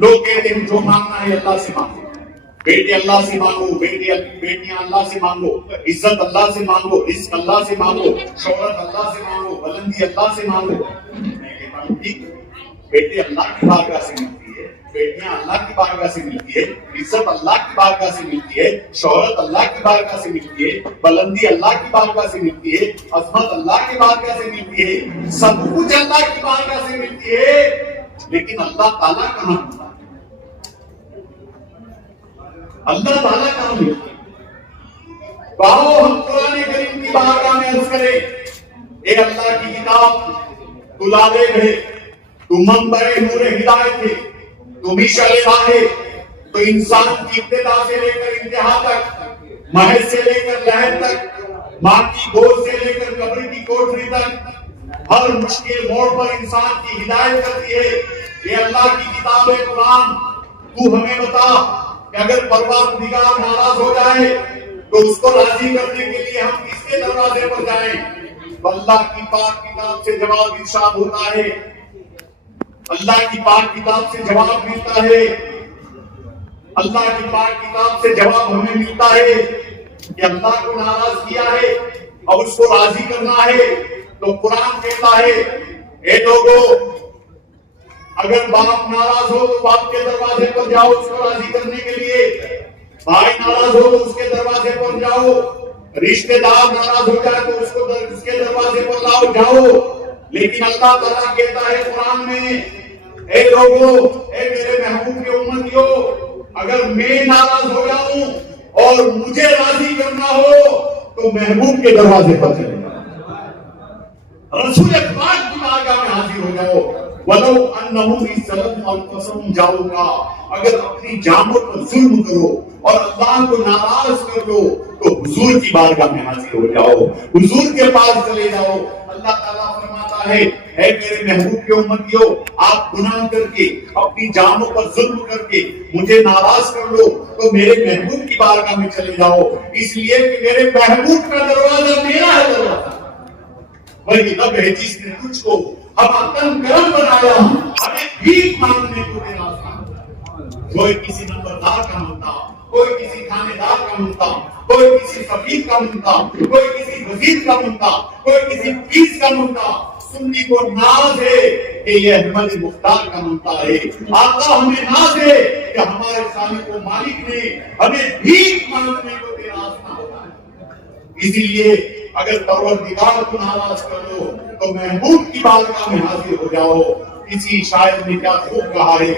لوگ کہتے ہیں جو مانگنا ہے اللہ سے مانگو، بیٹے اللہ سے مانگو، بیٹیاں اللہ سے مانگو، عزت اللہ سے مانگو، رزق اللہ سے مانگو، شہرت اللہ سے مانگو، بلندی اللہ سے مانگو۔ میں کہتا ہوں ٹھیک، بیٹے اللہ کی بارگاہ سے ملتی ہے، بیٹیاں اللہ کی بارگاہ سے ملتی ہے، عزت اللہ کی بارگاہ سے ملتی ہے، شہرت اللہ کی بارگاہ سے ملتی ہے، بلندی اللہ کی بارگاہ سے ملتی ہے، عظمت اللہ کی بارگاہ سے ملتی ہے، سب کچھ اللہ کی بارگاہ سے ملتی ہے، لیکن اللہ تعالیٰ کہاں ملتا ہے؟ اللہ تعالیٰ کہاں ملتا ہے؟ باہو ہم قرآن کریم کی بارگاہ میں عرض کریں، اے اللہ کی کتاب، تو لادے ہے، تو منبع نور ہدایت ہے، تو مشعل راہ ہے، تو انسان کی ابتدا سے لے کر انتہا تک، محض سے لے کر لہر تک، ماں کی گود سے لے کر قبر کی کوٹری تک، ہر مشکل موڑ پر انسان کی ہدایت کرتی ہے۔ یہ اللہ کی کتاب ہے قرآن، تو ہمیں بتا کہ اگر پروردگار ناراض ہو جائے تو اس کو راضی کرنے کے لیے ہم کس کے دروازے پر جائیں؟ اللہ کی پاک کتاب سے جواب ارشاد ہوتا ہے، اللہ کی پاک کتاب سے جواب ملتا ہے، اللہ کی پاک کتاب سے جواب ہمیں ملتا ہے کہ اللہ کو ناراض کیا ہے اور اس کو راضی کرنا ہے، تو قرآن کہتا ہے اے لوگوں، اگر باپ ناراض ہو تو باپ کے دروازے پر جاؤ اس کو راضی کرنے کے لیے، بھائی ناراض ہو تو اس کے دروازے پر جاؤ، رشتہ دار ناراض ہو جائے تو اس کے دروازے پر لاؤ جاؤ، لیکن اللہ تعالیٰ کہتا ہے قرآن میں، اے لوگوں، اے میرے محبوب کے امتیوں، اگر میں ناراض ہو جاؤں اور مجھے راضی کرنا ہو تو محبوب کے دروازے پر چلے جاؤ، رسول پاک کی بارگاہ میں حاضر ہو جاؤ، وَلَوْ أَنَّهُمْ إِذْ أَنفُسَهُمْ جَاءُوكَ، اگر اپنی جانوں پر ظلم کرو اور اللہ کو ناراض کر دو تو حضور کی بارگاہ میں حاضر ہو جاؤ، حضور کے پاس چلے جاؤ۔ اللہ تعالیٰ فرماتا ہے اے میرے محبوب کے امتیوں، آپ گناہ کر کے اپنی جانوں پر ظلم کر کے مجھے ناراض کر لو تو میرے محبوب کی بارگاہ میں چلے جاؤ، اس لیے کہ میرے محبوب کا دروازہ میرا ہے، دروازہ وہی رب ہے جس نے تجھ کو ہم کرم بنایا، ہمیں بھیک مانگنے کو دے رہا۔ کوئی کسی نمبردار کا مانگتا، کوئی کسی تھانے دار کا مانگتا، کوئی کسی فقیر کا مانگتا، کوئی کسی وزیر کا مانگتا، کوئی کسی پیر کا مانگتا، سنی کو ناز ہے کہ یہ احمد مختار کا مانگتا ہے، آقا ہمیں ناز ہے کہ ہمارے خالق و مالک نے ہمیں بھیک مانگنے کو دے راستہ ہوتا ہے۔ اسی لیے اگر پروردگار کو ناراض کر دو تو محبوب کی بارگاہ میں حاضر ہو جاؤ۔ کسی شاعر نے کیا خوب کہا ہے،